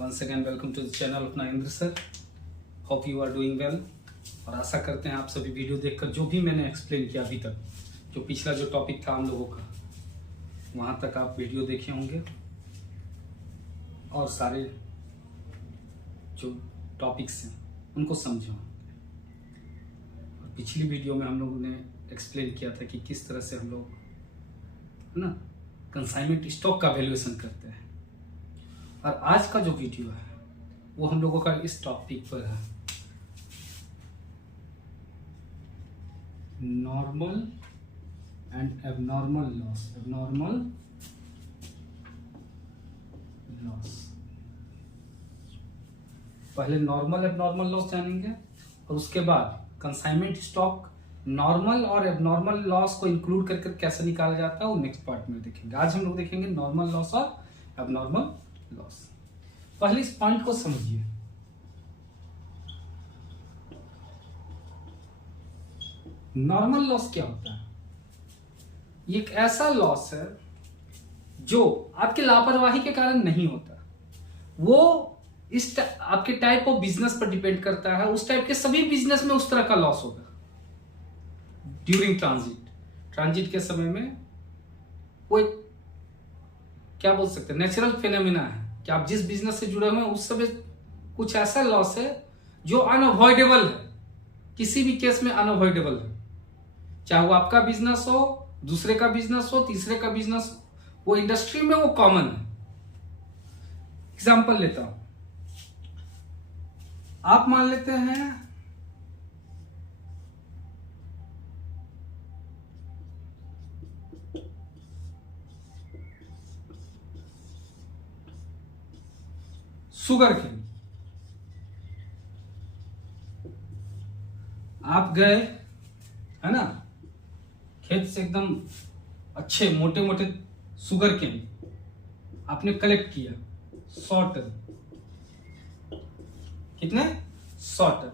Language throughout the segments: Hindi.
Once again welcome to the channel अपना Indra sir. Hope you are doing well. और आशा करते हैं आप सभी वीडियो देखकर जो भी मैंने एक्सप्लेन किया अभी तक, जो पिछला जो टॉपिक था हम लोगों का, वहाँ तक आप वीडियो देखे होंगे और सारे जो टॉपिक्स हैं उनको समझे होंगे। और पिछली वीडियो में हम लोगों ने एक्सप्लेन किया था कि किस तरह से हम लोग है ना कंसाइनमेंट स्टॉक का वैल्यूएशन करते हैं। और आज का जो वीडियो है वो हम लोगों का इस टॉपिक पर है, normal and abnormal loss. Abnormal loss, पहले नॉर्मल एबनॉर्मल लॉस जानेंगे और उसके बाद कंसाइनमेंट स्टॉक नॉर्मल और एबनॉर्मल लॉस को इंक्लूड करके कैसे निकाला जाता है वो नेक्स्ट पार्ट में देखेंगे। आज हम लोग देखेंगे नॉर्मल लॉस और एबनॉर्मल लॉस। पहले इस पॉइंट को समझिए। नॉर्मल लॉस क्या होता है? ये एक ऐसा लॉस है जो आपके लापरवाही के कारण नहीं होता। वो इस आपके टाइप ऑफ बिजनेस पर डिपेंड करता है। उस टाइप के सभी बिजनेस में उस तरह का लॉस होगा ड्यूरिंग ट्रांजिट के समय में। कोई क्या बोल सकते हैं, नेचुरल फिनोमिना है कि आप जिस बिजनेस से जुड़े हुए हैं उस समय कुछ ऐसा लॉस है जो अनअवॉइडेबल है, किसी भी केस में अनअवॉइडेबल है। चाहे वो आपका बिजनेस हो, दूसरे का बिजनेस हो, तीसरे का बिजनेस हो, वो इंडस्ट्री में वो कॉमन है। एग्जांपल लेता हूं, आप मान लेते हैं शुगर केन। आप गए है ना खेत से एकदम अच्छे मोटे मोटे शुगर केन आपने कलेक्ट किया 100 टन। कितने? 100 टन।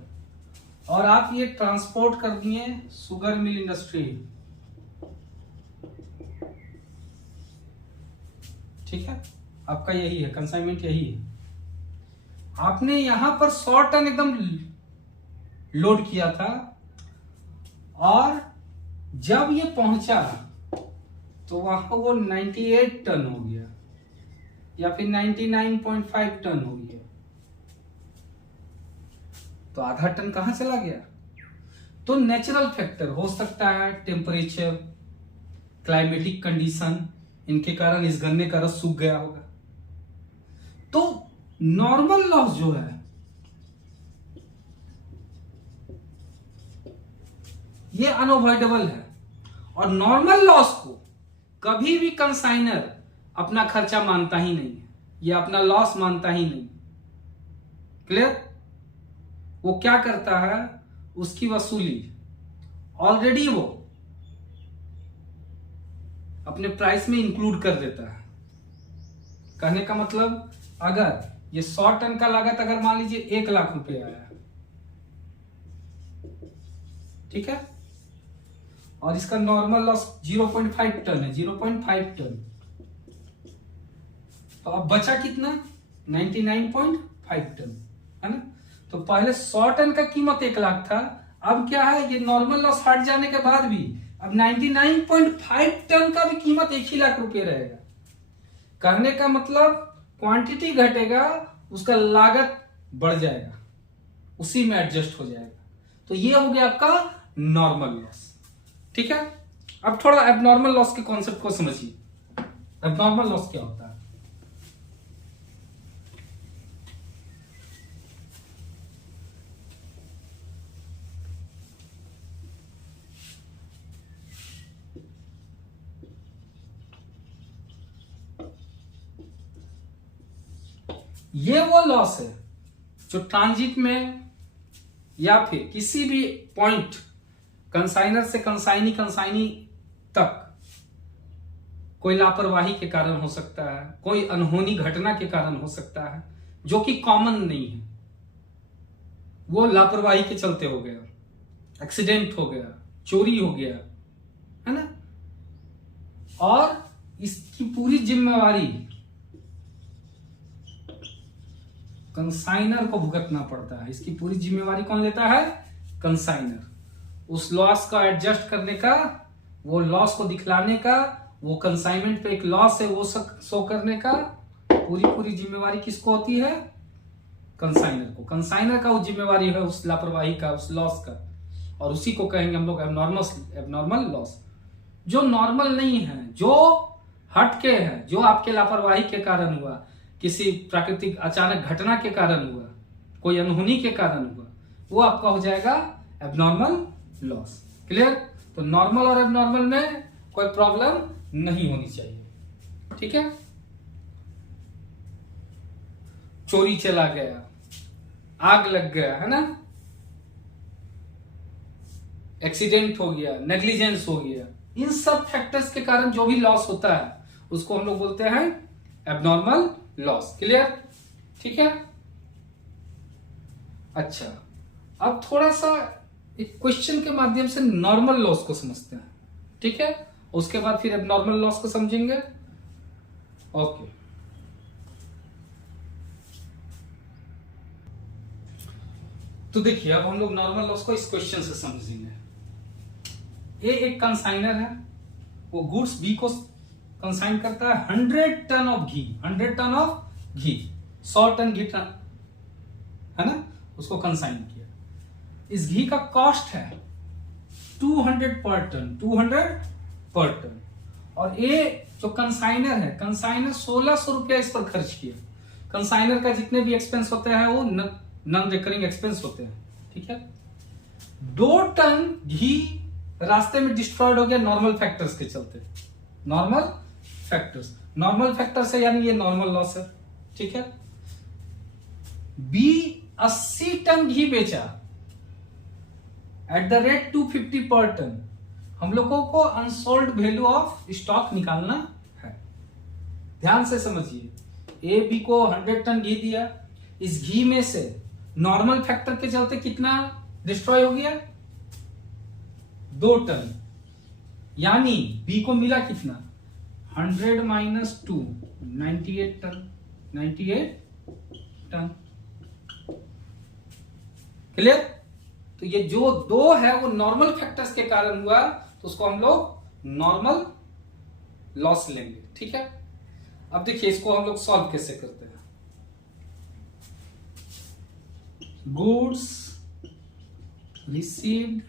और आप ये ट्रांसपोर्ट कर दिए शुगर मिल इंडस्ट्री। ठीक है, आपका यही है कंसाइनमेंट, यही है। आपने यहां पर 100 टन एकदम लोड किया था और जब ये पहुंचा तो वहां वो 98 टन हो गया या फिर 99.5 टन हो गया। तो आधा टन कहां चला गया? तो नेचुरल फैक्टर हो सकता है, टेम्परेचर, क्लाइमेटिक कंडीशन, इनके कारण इस गन्ने का रस सूख गया होगा। तो नॉर्मल लॉस जो है ये अनअवॉइडेबल है। और नॉर्मल लॉस को कभी भी कंसाइनर अपना खर्चा मानता ही नहीं है, ये अपना लॉस मानता ही नहीं। क्लियर? वो क्या करता है, उसकी वसूली ऑलरेडी वो अपने प्राइस में इंक्लूड कर देता है। कहने का मतलब, अगर ये 100 टन का लागत अगर मान लीजिए 1 लाख रुपए आया, ठीक है, और इसका नॉर्मल लॉस 0.5 टन है, 0.5 टन, तो अब बचा कितना? 99.5 टन, है ना। तो पहले 100 टन का कीमत 1 लाख था, अब क्या है, ये नॉर्मल लॉस हट जाने के बाद भी अब 99.5 टन का भी कीमत 1 ही लाख रुपए रहेगा। कहने का मतलब क्वांटिटी घटेगा, उसका लागत बढ़ जाएगा, उसी में एडजस्ट हो जाएगा। तो ये हो गया आपका नॉर्मल लॉस। ठीक है, अब थोड़ा एबनॉर्मल लॉस के कॉन्सेप्ट को समझिए। एबनॉर्मल लॉस क्या होता है? ये वो लॉस है जो ट्रांजिट में या फिर किसी भी पॉइंट कंसाइनर से कंसाइनी तक कोई लापरवाही के कारण हो सकता है, कोई अनहोनी घटना के कारण हो सकता है, जो कि कॉमन नहीं है। वो लापरवाही के चलते हो गया, एक्सीडेंट हो गया, चोरी हो गया, है ना। और इसकी पूरी जिम्मेवारी कंसाइनर को भुगतना पड़ता है। इसकी पूरी जिम्मेवारी कौन लेता है? कंसाइनर। उस लॉस का एडजस्ट करने का, वो लॉस को दिखलाने का, वो कंसाइनमेंट पे एक लॉस है वो शो करने का पूरी जिम्मेवारी किसको होती है? कंसाइनर को। कंसाइनर का वो जिम्मेवारी है उस लापरवाही का, उस लॉस का, और उसी को कहेंगे हम लोग एबनॉर्मल लॉस। जो नॉर्मल नहीं है, जो हटके है, जो आपके लापरवाही के कारण हुआ, किसी प्राकृतिक अचानक घटना के कारण हुआ, कोई अनहोनी के कारण हुआ, वो आपका हो जाएगा एबनॉर्मल लॉस। क्लियर? तो नॉर्मल और एबनॉर्मल में कोई प्रॉब्लम नहीं होनी चाहिए। ठीक है? चोरी चला गया, आग लग गया, है ना, एक्सीडेंट हो गया, नेग्लिजेंस हो गया, इन सब फैक्टर्स के कारण जो भी लॉस होता है उसको हम लोग बोलते हैं एबनॉर्मल लॉस। क्लियर? ठीक है। अच्छा, अब थोड़ा सा एक क्वेश्चन के माध्यम से नॉर्मल लॉस को समझते हैं। ठीक है? उसके बाद फिर एबनॉर्मल लॉस को समझेंगे। ओके, तो देखिए अब हम लोग नॉर्मल लॉस को इस क्वेश्चन से समझेंगे। ए एक कंसाइनर है, वो गुड्स बी को कंसाइन करता है 100 ton of ghee, 100 ton of ghee, 100 ton ghee, है ना, उसको कंसाइन किया। इस घी का कॉस्ट है 200 पर टन, 200 पर टन। और ये जो कंसाइनर है, कंसाइनर 1600 रुपया इस पर खर्च किया। कंसाइनर का जितने भी एक्सपेंस होते हैं वो नॉन रिकरिंग एक्सपेंस होते हैं। ठीक है? 2 टन घी रास्ते में डिस्ट्रॉयड हो गया नॉर्मल फैक्टर्स के चलते। नॉर्मल फैक्टर से यानी ये नॉर्मल लॉस है। ठीक है? बी 80 टन घी बेचा एट द रेट 250 पर टन। हम लोगों को अनसोल्ड वैल्यू ऑफ स्टॉक निकालना है। ध्यान से समझिए, ए बी को 100 टन घी दिया, इस घी में से नॉर्मल फैक्टर के चलते कितना डिस्ट्रॉय हो गया? 2 टन। यानी बी को मिला कितना? 100 माइनस 2, 98 टन, 98 टन। क्लियर? तो ये जो 2 है वो नॉर्मल फैक्टर्स के कारण हुआ, तो उसको हम लोग नॉर्मल लॉस लेंगे। ठीक है? अब देखिए इसको हम लोग सॉल्व कैसे करते हैं। Goods received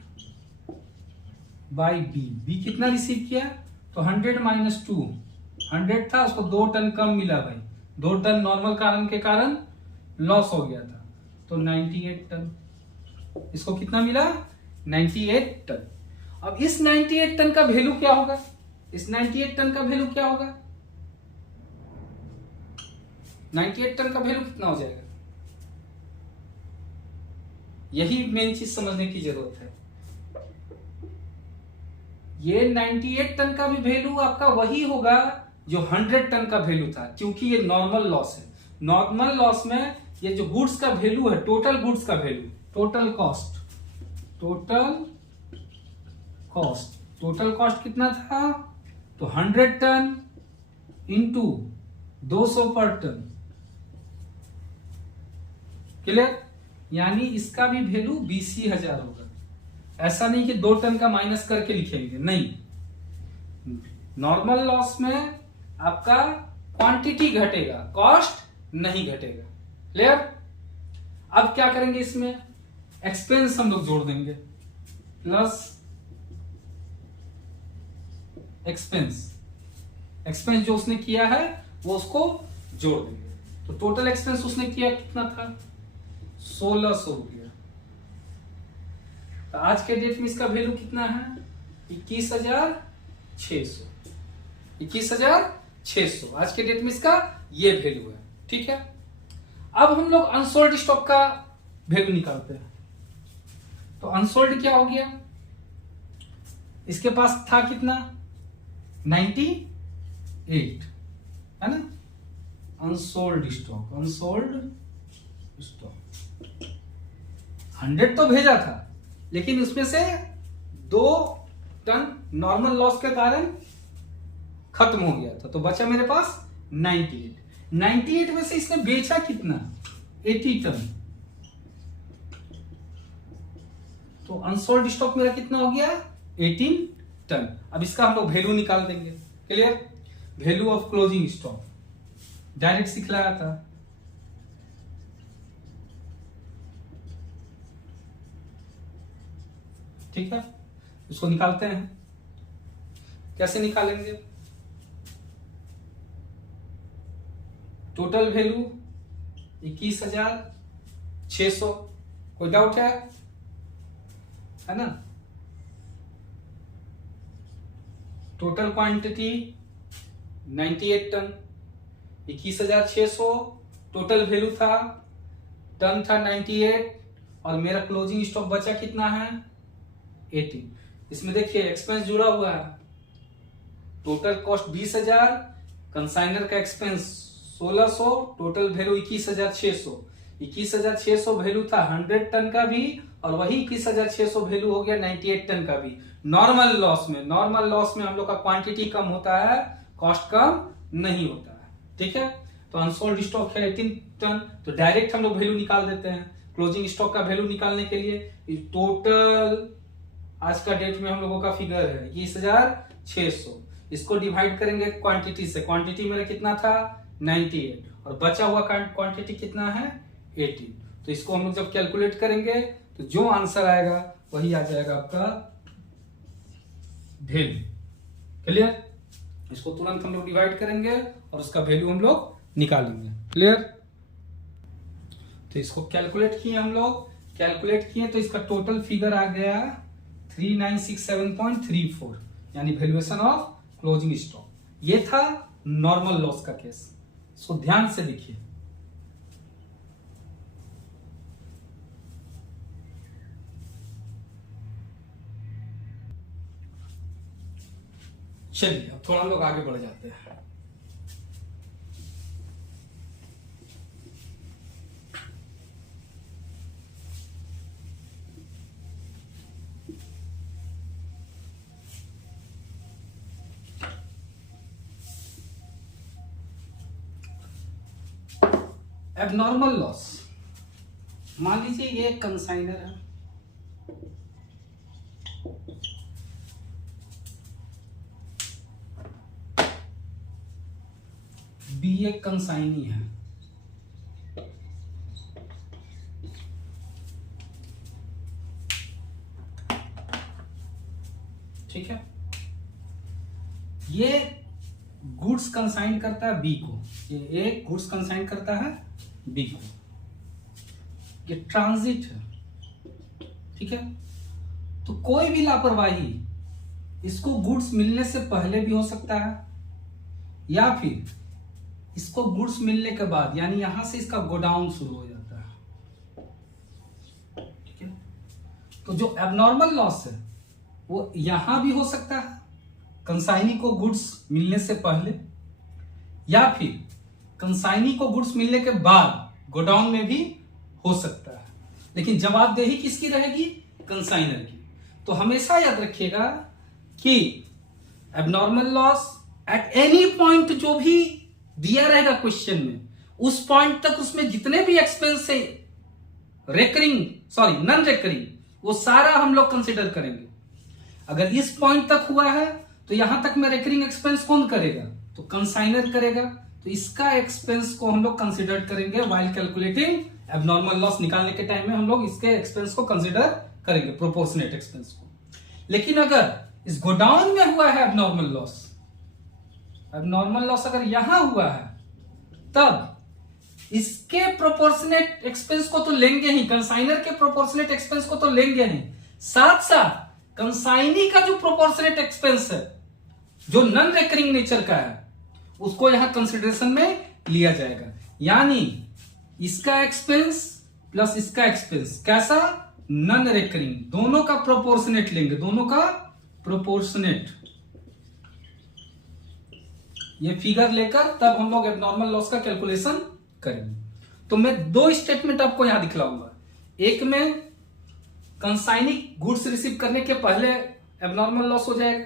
by B, B कितना रिसीव किया? तो 100 माइनस 2, 100 था, उसको 2 टन कम मिला भाई, 2 टन नॉर्मल कारण के कारण लॉस हो गया था, तो 98 टन। इसको कितना मिला? 98 टन। अब इस 98 टन का वैल्यू क्या होगा? इस 98 टन का वैल्यू क्या होगा? 98 टन का वैल्यू कितना हो जाएगा? यही मेन चीज समझने की जरूरत है। ये 98 टन का भी वैल्यू आपका वही होगा जो 100 टन का वैल्यू था, क्योंकि ये नॉर्मल लॉस है। नॉर्मल लॉस में ये जो गुड्स का वैल्यू है, टोटल गुड्स का वैल्यू, टोटल कॉस्ट कितना था? तो 100 टन इंटू 200 पर टन। क्लियर? यानी इसका भी वैल्यू 20,000 होगा। ऐसा नहीं कि 2 टन का माइनस करके लिखेंगे, नहीं। नॉर्मल लॉस में आपका क्वांटिटी घटेगा, कॉस्ट नहीं घटेगा। क्लियर? अब क्या करेंगे, इसमें एक्सपेंस हम लोग जोड़ देंगे, प्लस एक्सपेंस जो उसने किया है वो उसको जोड़ देंगे। तो टोटल एक्सपेंस उसने किया कितना था? 1600 रुपया। तो आज के डेट में इसका वैल्यू कितना है? 21,600। 21,600 आज के डेट में इसका ये वैल्यू है। ठीक है? अब हम लोग अनसोल्ड स्टॉक का वैल्यू निकालते हैं। तो अनसोल्ड क्या हो गया? इसके पास था कितना? 98, है ना? अनसोल्ड स्टॉक 100 तो भेजा था, लेकिन उसमें से 2 टन नॉर्मल लॉस के कारण खत्म हो गया था, तो बचा मेरे पास 98 में से इसने बेचा कितना? 80 टन, तो अनसोल्ड स्टॉक मेरा कितना हो गया 18 टन। अब इसका हम लोग वैल्यू निकाल देंगे। Clear? Value of closing stock direct सिखलाया था। ठीक है, इसको निकालते हैं। कैसे निकालेंगे? Total value 21,600। कोई डाउट है ना? Total quantity 98 ton, 21,600 total value था, टन था 98, और मेरा क्लोजिंग स्टॉक बचा कितना है 18। इसमें देखिए एक्सपेंस जुड़ा हुआ है। टोटल कॉस्ट 20,000, कंसाइनर का एक्सपेंस 1,600, टोटल वैल्यू 21,600। 21,600 वैल्यू था 100 टन का भी, और वही 21,600 वैल्यू हो गया 98 टन का भी। नॉर्मल लॉस में हम लोग का क्वांटिटी कम होता है, कॉस्ट कम नहीं होता है। ठीक है, तो अनसोल्ड स्टॉक है 18 टन, तो डायरेक्ट हम लोग वैल्यू निकाल देते हैं। क्लोजिंग स्टॉक का वैल्यू निकालने के लिए टोटल आज का डेट में हम लोगों का फिगर है 21,600, इसको डिवाइड करेंगे क्वांटिटी से। क्वांटिटी मेरा कितना था 98, और बचा हुआ क्वांटिटी कितना है 18। तो इसको हम लोग जब कैलकुलेट करेंगे तो जो आंसर आएगा वही आ जाएगा आपका वैल्यू। क्लियर? इसको तुरंत हम लोग डिवाइड करेंगे और उसका वैल्यू हम लोग निकालेंगे। क्लियर? तो इसको कैलकुलेट किए हम लोग, कैलकुलेट किए तो इसका टोटल फिगर आ गया 3967.34, यानी वैल्यूएशन ऑफ क्लोजिंग स्टॉक। ये था नॉर्मल लॉस का केस। इसको ध्यान से देखिए। चलिए अब थोड़ा हम लोग आगे बढ़ जाते हैं। एबनॉर्मल लॉस, मान लीजिए ये एक कंसाइनर है, बी एक कंसाइनी है, ठीक है। ये गुड्स कंसाइन करता है बी को, ये एक गुड्स कंसाइन करता है बी को, ये ट्रांजिट है, ठीक है। तो कोई भी लापरवाही इसको गुड्स मिलने से पहले भी हो सकता है, या फिर इसको गुड्स मिलने के बाद, यानी यहां से इसका गोडाउन शुरू हो जाता है, ठीक है। तो जो एबनॉर्मल लॉस है वो यहां भी हो सकता है, कंसाइनी को गुड्स मिलने से पहले, या फिर कंसाइनी को गुड्स मिलने के बाद गोडाउन में भी हो सकता है। लेकिन जवाबदेही किसकी रहेगी? कंसाइनर की। तो हमेशा याद रखिएगा कि abnormal loss at any point जो भी दिया रहेगा क्वेश्चन में, उस पॉइंट तक उसमें जितने भी एक्सपेंस है नॉन रेकरिंग, वो सारा हम लोग कंसिडर करेंगे। अगर इस पॉइंट तक हुआ है तो यहां तक में रेकरिंग एक्सपेंस कौन करेगा? तो कंसाइनर करेगा। तो इसका एक्सपेंस को हम लोग कंसिडर करेंगे व्हाइल कैलकुलेटिंग एबनॉर्मल लॉस। निकालने के टाइम में हम लोग इसके एक्सपेंस को कंसिडर करेंगे, प्रोपोर्शनेट एक्सपेंस को। लेकिन अगर इस गोडाउन में हुआ है एबनॉर्मल लॉस अगर यहां हुआ है, तब इसके प्रोपोर्शनेट एक्सपेंस को तो लेंगे ही, कंसाइनर के प्रोपोर्शनेट एक्सपेंस को तो लेंगे ही, साथ साथ कंसाइनी का जो प्रोपोर्शनेट एक्सपेंस है, जो नॉन रेकरिंग नेचर का है, उसको यहां कंसिडरेशन में लिया जाएगा। यानी इसका एक्सपेंस प्लस इसका एक्सपेंस कैसा? नॉन रेकरिंग, दोनों का प्रोपोर्शनेट लेंगे, दोनों का प्रोपोर्शनेट। ये फिगर लेकर तब हम लोग एबनॉर्मल लॉस का कैलकुलेशन करेंगे। तो मैं दो स्टेटमेंट आपको यहां दिखलाऊंगा। एक में कंसाइनी गुड्स रिसीव करने के पहले एबनॉर्मल लॉस हो जाएगा,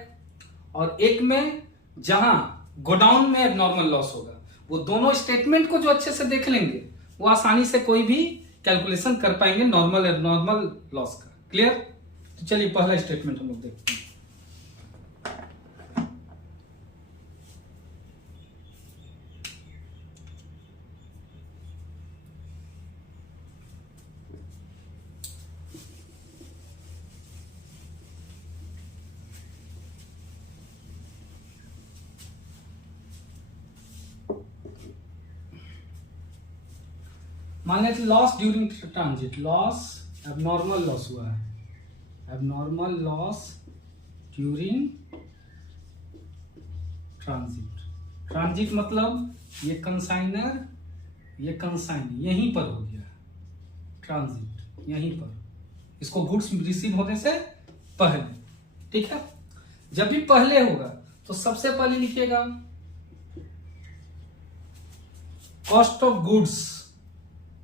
और एक में जहां गोडाउन में एबनॉर्मल लॉस होगा। वो दोनों स्टेटमेंट को जो अच्छे से देख लेंगे, वो आसानी से कोई भी कैलकुलेशन कर पाएंगे नॉर्मल एबनॉर्मल लॉस का। क्लियर? तो चलिए पहला स्टेटमेंट हम लोग देखते हैं। मान लेते loss during transit, loss abnormal loss हुआ है, abnormal loss during transit. Transit मतलब ये कंसाइनर, ये कंसाइनी यहीं पर हो गया, ट्रांजिट यहीं पर, इसको गुड्स रिसीव होने से पहले। ठीक है, जब भी पहले होगा तो सबसे पहले लिखिएगा कॉस्ट ऑफ गुड्स।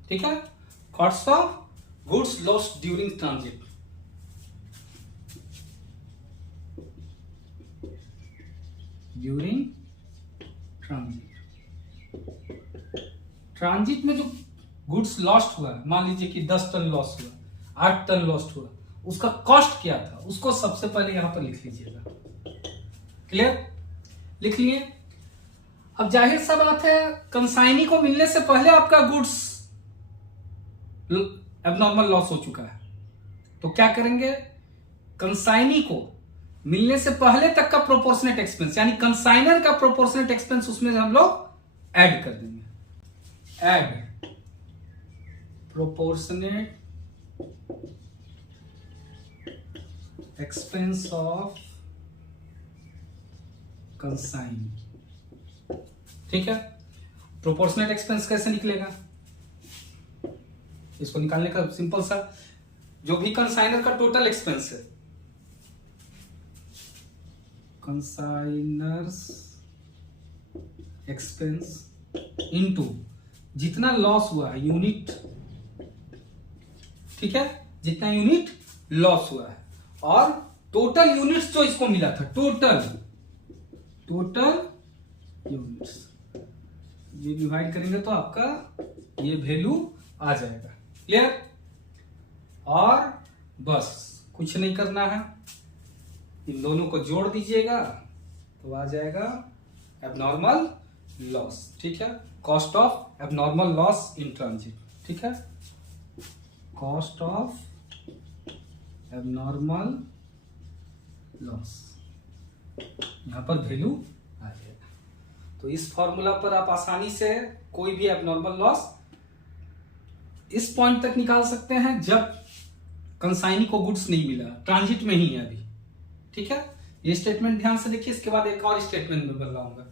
ठीक है, cost of goods lost during transit. During transit, transit में जो गुड्स लॉस्ट हुआ, मान लीजिए कि 10 टन लॉस हुआ, 8 टन लॉस्ट हुआ, उसका कॉस्ट क्या था उसको सबसे पहले यहां पर लिख लीजिएगा। क्लियर? लिख लिए। अब जाहिर सा बात है कंसाइनी को मिलने से पहले आपका गुड्स एबनॉर्मल लॉस हो चुका है, तो क्या करेंगे, कंसाइनी को मिलने से पहले तक का प्रोपोर्शनेट एक्सपेंस यानी कंसाइनर का प्रोपोर्शनेट एक्सपेंस उसमें हम लोग ऐड कर देंगे। Add proportionate expense of consign. ठीक है, प्रोपोर्शनेट एक्सपेंस कैसे निकलेगा, इसको निकालने का सिंपल सा, जो भी कंसाइनर का टोटल एक्सपेंस है, कंसाइनर्स एक्सपेंस इनटू जितना लॉस हुआ है यूनिट। ठीक है, जितना यूनिट लॉस हुआ है और टोटल यूनिट्स जो इसको मिला था, टोटल यूनिट्स, ये डिवाइड करेंगे तो आपका ये वैल्यू आ जाएगा। क्लियर? और बस कुछ नहीं करना है, इन दोनों को जोड़ दीजिएगा तो आ जाएगा एबनॉर्मल लॉस। ठीक है, cost of abnormal loss in transit. ठीक है, कॉस्ट ऑफ एबनॉर्मल लॉस, यहां पर वैल्यू आ जाएगा। तो इस फॉर्मूला पर आप आसानी से कोई भी एबनॉर्मल लॉस इस पॉइंट तक निकाल सकते हैं जब कंसाइनी को गुड्स नहीं मिला, ट्रांजिट में ही है अभी। ठीक है, ये स्टेटमेंट ध्यान से देखिए, इसके बाद एक और स्टेटमेंट में बताऊंगा।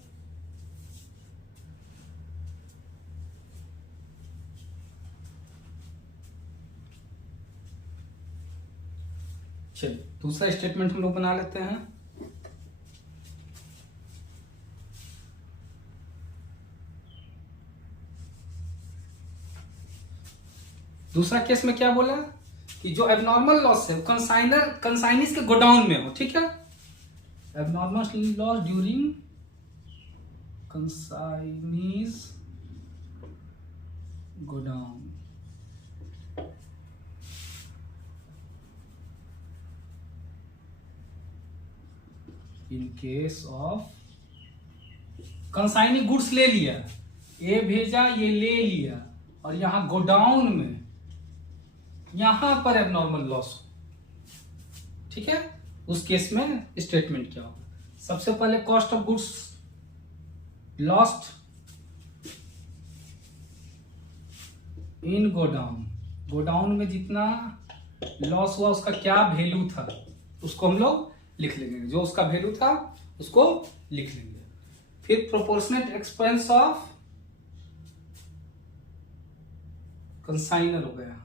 चलिए दूसरा स्टेटमेंट हम लोग बना लेते हैं। दूसरा केस में क्या बोला कि जो एबनॉर्मल लॉस है कंसाइनीज के गोडाउन में हो। ठीक है, abnormal loss during consignee's godown. In case of consignee goods ले लिया, ये भेजा, ये ले लिया, और यहां गोडाउन में यहां पर एबनॉर्मल लॉस हो। ठीक है, उस केस में स्टेटमेंट क्या होगा, सबसे पहले cost of goods lost in godown, godown में जितना लॉस हुआ उसका क्या वैल्यू था उसको हम लोग लिख लेंगे, जो उसका वैल्यू था उसको लिख लेंगे। फिर प्रोपोर्शनेट एक्सपेंस ऑफ कंसाइनर हो गया,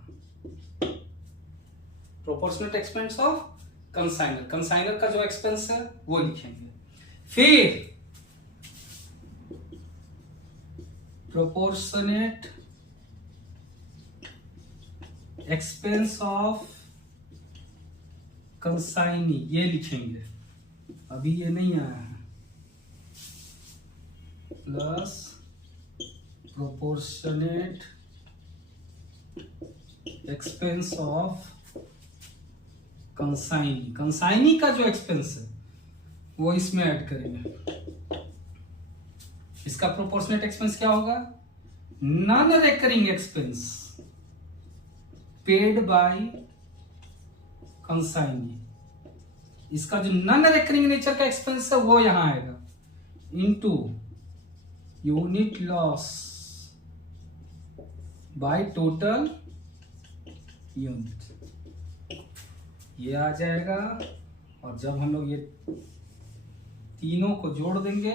proportionate expense of consignor, consignor का जो एक्सपेंस है वो लिखेंगे। फिर प्रोपोर्शनेट एक्सपेंस ऑफ कंसाइनी ये लिखेंगे, अभी ये नहीं आया है, plus proportionate expense of consignee, consignee का जो एक्सपेंस है वो इसमें ऐड करेंगे। इसका प्रोपोर्शनेट एक्सपेंस क्या होगा? Non recurring expense paid by consignee. इसका जो नॉन रेकरिंग नेचर का एक्सपेंस है वो यहां आएगा into unit loss by total unit, ये आ जाएगा। और जब हम लोग ये तीनों को जोड़ देंगे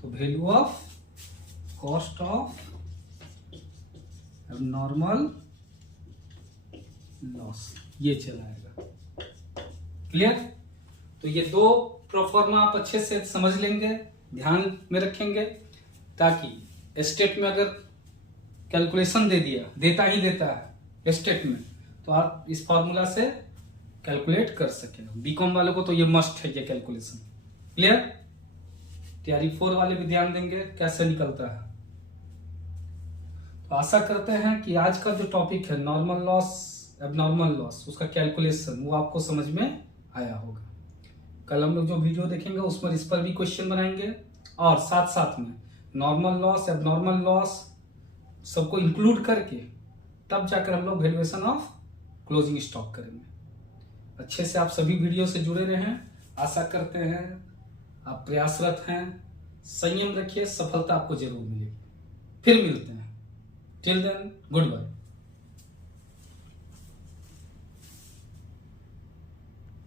तो value of cost of abnormal loss ये चला आएगा। क्लियर? तो ये दो प्रोफॉर्मा आप अच्छे से समझ लेंगे, ध्यान में रखेंगे, ताकि स्टेट में अगर कैलकुलेशन दे दिया, देता ही देता है स्टेट में, तो आप इस फॉर्मूला से कैलकुलेट कर सकेंगे। बीकॉम वालों को तो ये मस्ट है ये कैलकुलेशन। क्लियर? तैयारी 4 वाले भी ध्यान देंगे कैसे निकलता है। तो आशा करते हैं कि आज का जो टॉपिक है नॉर्मल लॉस एबनॉर्मल लॉस, उसका कैलकुलेशन वो आपको समझ में आया होगा। कल हम लोग जो वीडियो देखेंगे उसमें इस पर भी क्वेश्चन बनाएंगे और साथ साथ में नॉर्मल लॉस एबनॉर्मल लॉस सबको इंक्लूड करके तब जाकर हम लोग वैल्यूएशन ऑफ क्लोजिंग स्टॉक करेंगे। अच्छे से आप सभी वीडियो से जुड़े रहें। आशा करते हैं आप प्रयासरत हैं। संयम रखिए, सफलता आपको जरूर मिलेगी। फिर मिलते हैं। Till then good bye.